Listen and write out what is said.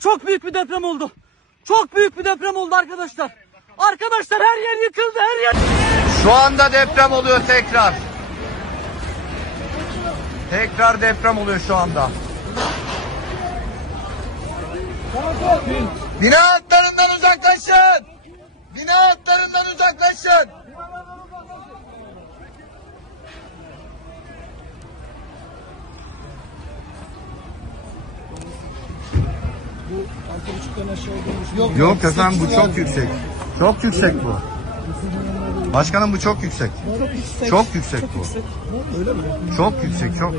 Çok büyük bir deprem oldu. Çok büyük bir deprem oldu arkadaşlar. Arkadaşlar her yer yıkıldı, her yer. Şu anda deprem oluyor tekrar. Tekrar deprem oluyor şu anda. Bina altlarından uzaklaşın. Bina altlarından uzaklaşın. Yok efendim, bu çok yüksek. Çok yüksek bu. Başkanım, bu çok yüksek. Çok yüksek bu. Çok yüksek, çok.